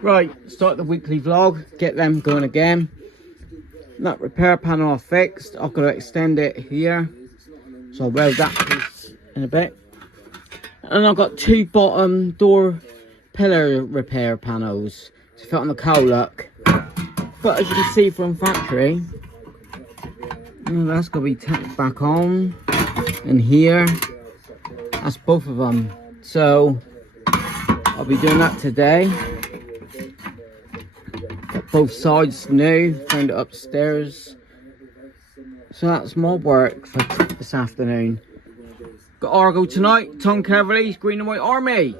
Right, start the weekly vlog, get them going again. That repair panel I fixed, I've got to extend it here. So I'll weld that piece in a bit. And I've got two bottom door pillar repair panels to fit on the cowluck. But as you can see from factory, that's got to be tacked back on. And here, that's both of them. So I'll be doing that today. Got both sides new, found it upstairs. So that's my work for this afternoon. Got Argo tonight, Tom Cavalry's Green and White Army.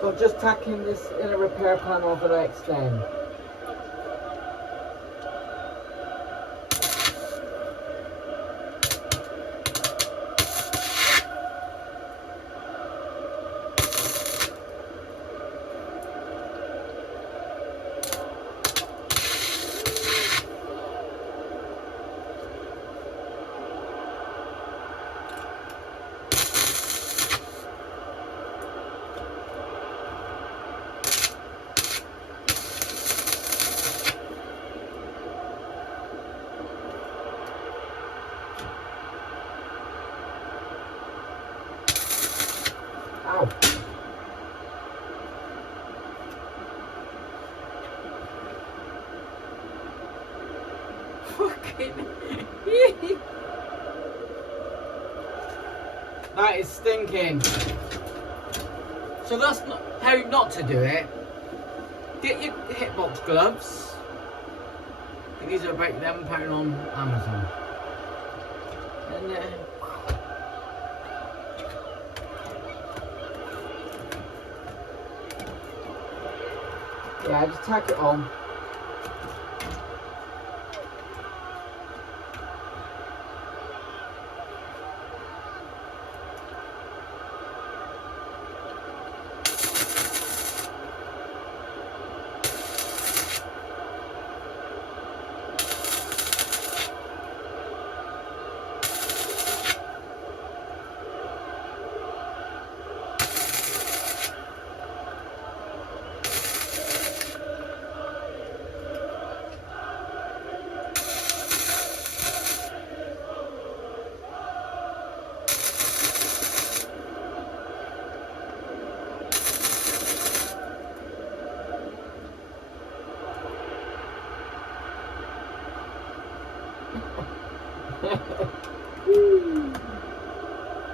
So I'm just tacking this inner repair panel for the extend. Ow. Fucking that is stinking. So that's not how not to do it. Get your hitbox gloves. I think these are about £11 on Amazon. And yeah, just tack it on.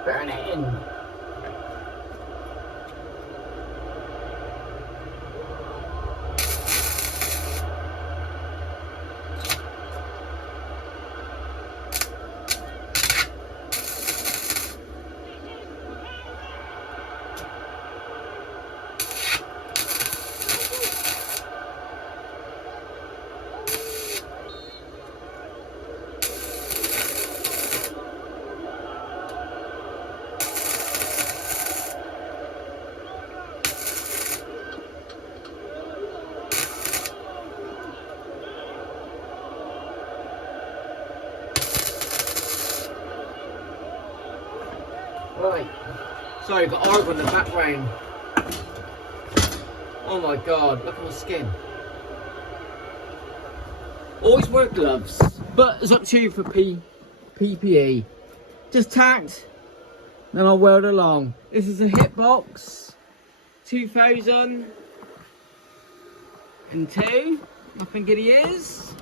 Burn it in. Right, sorry, got Argo in the background. Oh my god, look at my skin. Always wear gloves, but it's up to you for PPE. Just tacked, then I'll weld along. This is a Hitbox 2002, I think it is.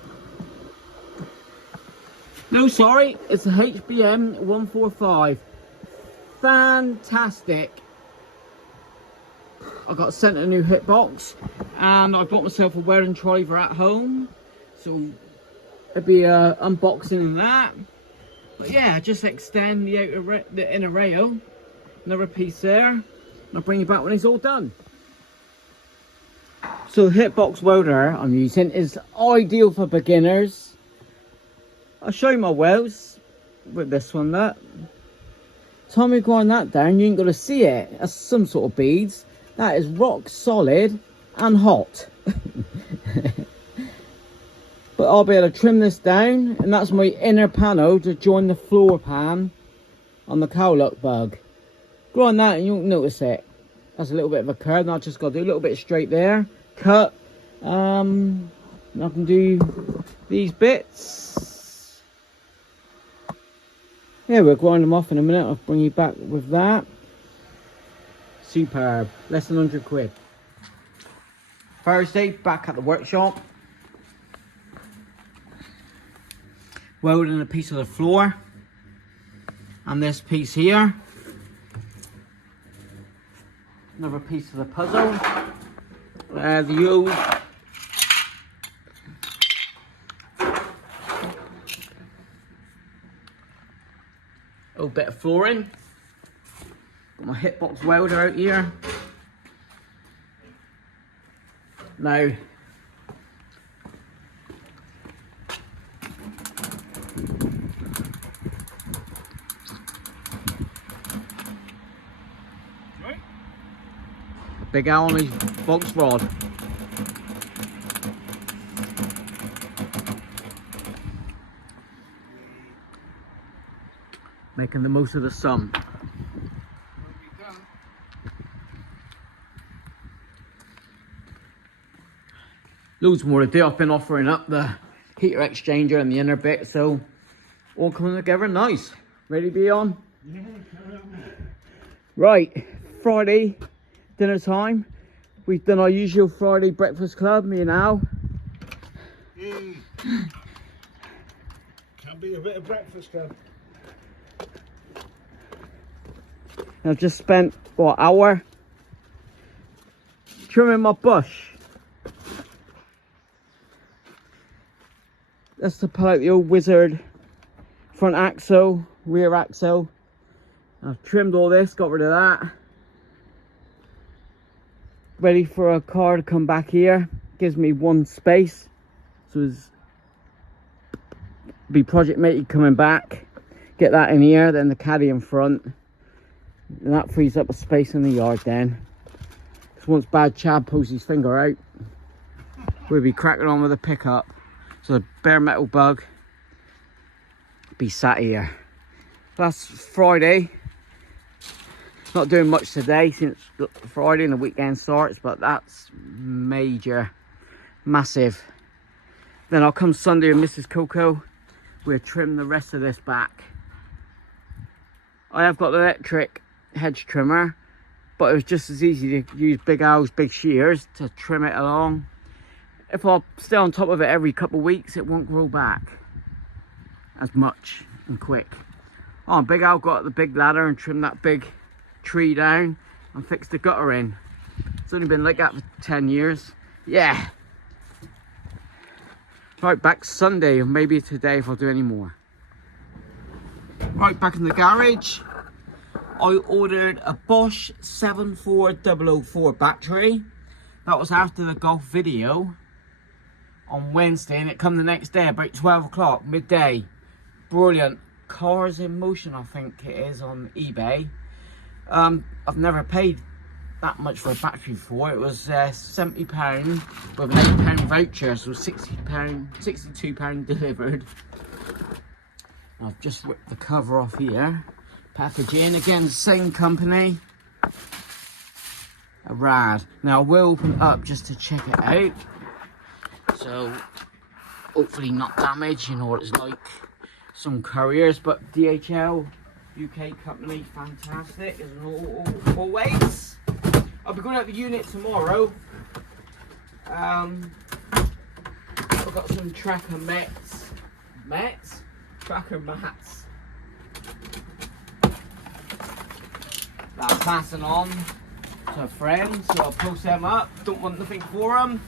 No, sorry, it's a HBM 145. Fantastic. I got sent a new hitbox and I bought myself a welding driver at home, so it'd be a unboxing of that. But yeah, just extend the inner rail, another piece there, and I'll bring you back when it's all done. So the hitbox welder I'm using is ideal for beginners. I'll show you my welds with this one. That time you grind that down, you ain't gonna see it. That's some sort of beads. That is rock solid and hot. But I'll be able to trim this down, and that's my inner panel to join the floor pan on the cowluck bug. Go on that and you won't notice it. That's a little bit of a curve. Now I just got to do a little bit straight there. Cut. I can do these bits. Yeah, we'll grind them off in a minute. I'll bring you back with that. Superb. Less than 100 quid. Thursday, back at the workshop. Welding a piece of the floor. And this piece here. Another piece of the puzzle. The old bit of flooring. Got my hitbox welder out here. Now, big Al on his box rod. Making the most of the sun. Loads more to do. I've been offering up the heater exchanger and the inner bit, so all coming together nice. Ready to be on? Yeah, right, Friday dinner time. We've done our usual Friday breakfast club, me and Al. Can be a bit of breakfast club. I've just spent, what, hour trimming my bush. That's to pull out the old Wizard front axle, rear axle. I've trimmed all this, got rid of that. Ready for a car to come back here. Gives me one space. So it's be project matey coming back. Get that in here, then the caddy in front. And that frees up a space in the yard then. Because once Bad Chad pulls his finger out, we'll be cracking on with a pickup. So the bare metal bug be sat here. That's Friday. Not doing much today since Friday and the weekend starts, but that's major, massive. Then I'll come Sunday and Mrs. Coco. We'll trim the rest of this back. I have got the electric hedge trimmer, but it was just as easy to use Big Al's big shears to trim it along. If I stay on top of it every couple of weeks, it won't grow back as much and quick. Oh, Big Al got the big ladder and trimmed that big tree down and fixed the gutter in. It's only been like that for 10 years. Yeah. Right, back Sunday, or maybe today if I'll do any more. Right, back in the garage. I ordered a Bosch 74004 battery. That was after the golf video on Wednesday, and it come the next day about 12 o'clock, midday. Brilliant. Cars in Motion, I think it is, on eBay. I've never paid that much for a battery before. It was £70 with an £8 voucher, so £62 delivered. I've just ripped the cover off here. Packaging, again, same company. A rad. Now I will open it up just to check it out. So hopefully not damaged, you know what it's like. Some couriers, but DHL, UK company, fantastic as always. I'll be going out the unit tomorrow. I've got some tracker tracker mats. That I'm passing on to a friend, so I'll post them up. Don't want nothing for them.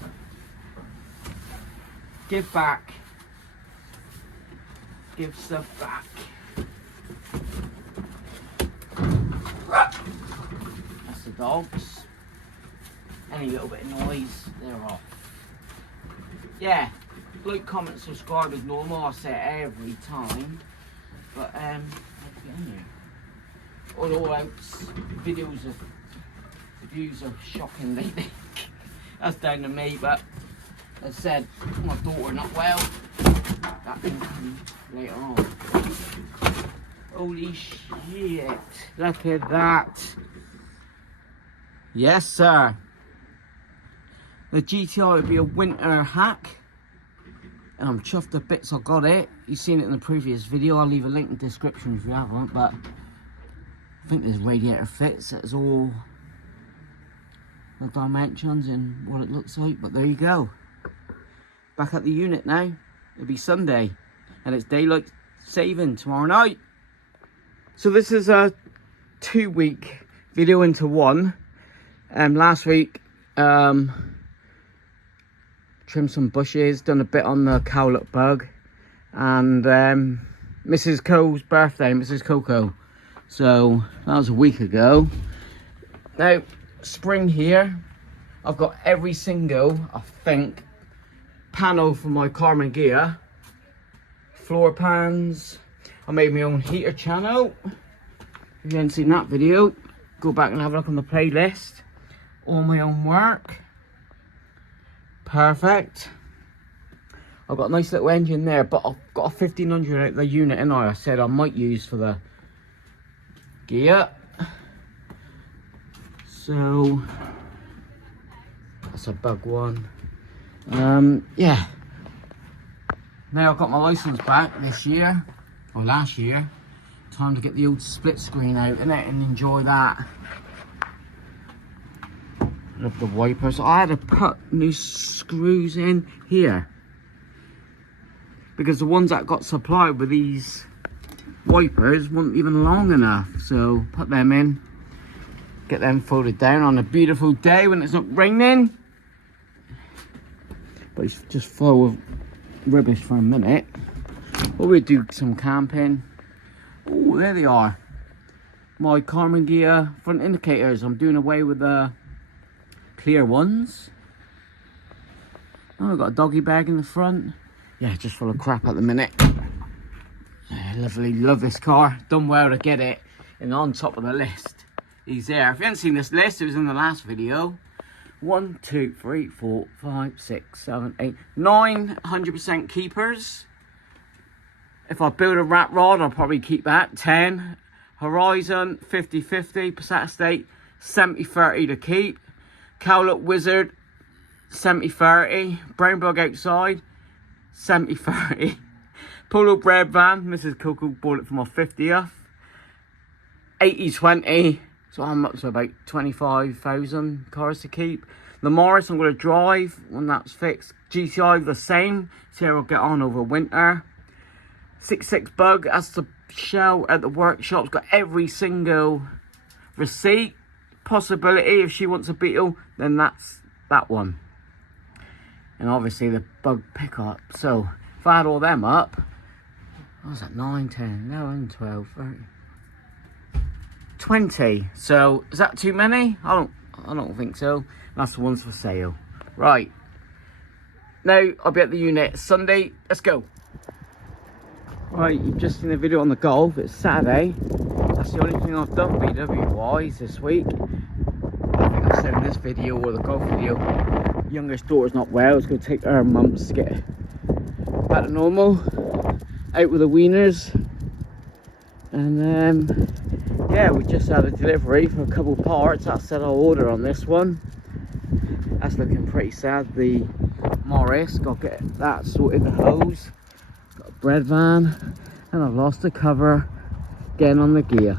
Give back. Give stuff back. That's the dogs. Any little bit of noise, they're off. Yeah, like, comment, subscribe as normal. I say it every time. But how to get in here? All else, videos of the views are shocking lately. That's down to me, but as I said, my daughter not well. That can come later on. Holy shit. Look at that. Yes, sir. The GTI would be a winter hack. And I'm chuffed to bits I got it. You've seen it in the previous video. I'll leave a link in the description if you haven't. But I think this radiator fits. It's all the dimensions and what it looks like. But there you go. Back at the unit now. It'll be Sunday. And it's daylight saving tomorrow night. So this is a 2-week video into one. Last week, trimmed some bushes, done a bit on the cowlet bug, and Mrs. Co's birthday, Mrs. Coco. So that was a week ago. Now, spring here, I've got every single, I think, panel for my Carmen gear. Floor pans. I made my own heater channel. If you haven't seen that video, go back and have a look on the playlist. All my own work. Perfect. I've got a nice little engine there, but I've got a 1500 out the unit and I said I might use for the gear. So that's a bug one. Yeah. Now I've got my license back this year, or last year. Time to get the old split screen out in it and enjoy that. Love the wipers. I had to put new screws in here because the ones that got supplied with these wipers weren't even long enough. So put them in, get them folded down on a beautiful day when it's not raining. But it's just full of rubbish for a minute. Or we'll do some camping. Oh, there they are. My Carmen gear front indicators. I'm doing away with the clear ones. Oh, I've got a doggy bag in the front. Yeah, just full of crap at the minute. Yeah, lovely, love this car. Done well to get it. And on top of the list, he's there. If you haven't seen this list, it was in the last video. 1, 2, 3, 4, 5, 6, 7, 8, 9 100% keepers. If I build a rat rod, I'll probably keep that. 10. Horizon, 50-50. Passat Estate, 70-30 to keep. Cowlet Wizard, 70-30. Brown Bug Outside, 70-30. Polo Bread Van, Mrs. Coco bought it for my 50th. 80-20. So I'm up to about 25,000 cars to keep. The Morris I'm going to drive when that's fixed. GTI the same. See how I'll get on over winter. 66 Bug, that's the shell at the workshop's got every single receipt. Possibility if she wants a Beetle, then that's that one. And obviously the Bug pickup. So if I add all them up, what was that? 9, 10, 11, 12, 13, 20. So is that too many? I don't think so. That's the ones for sale. Right. Now I'll be at the unit Sunday. Let's go. Right, you've just seen the video on the Golf. It's Saturday. That's the only thing I've done VW wise this week. I think I said in this video or the Golf video, youngest daughter's not well. It's going to take her months to get back to normal. Out with the wieners. And yeah, we just had a delivery for a couple parts. I said I'll order on this one. That's looking pretty sad. The Morris, got to get that sorted, the hose. Got a bread van, and I've lost the cover getting on the gear.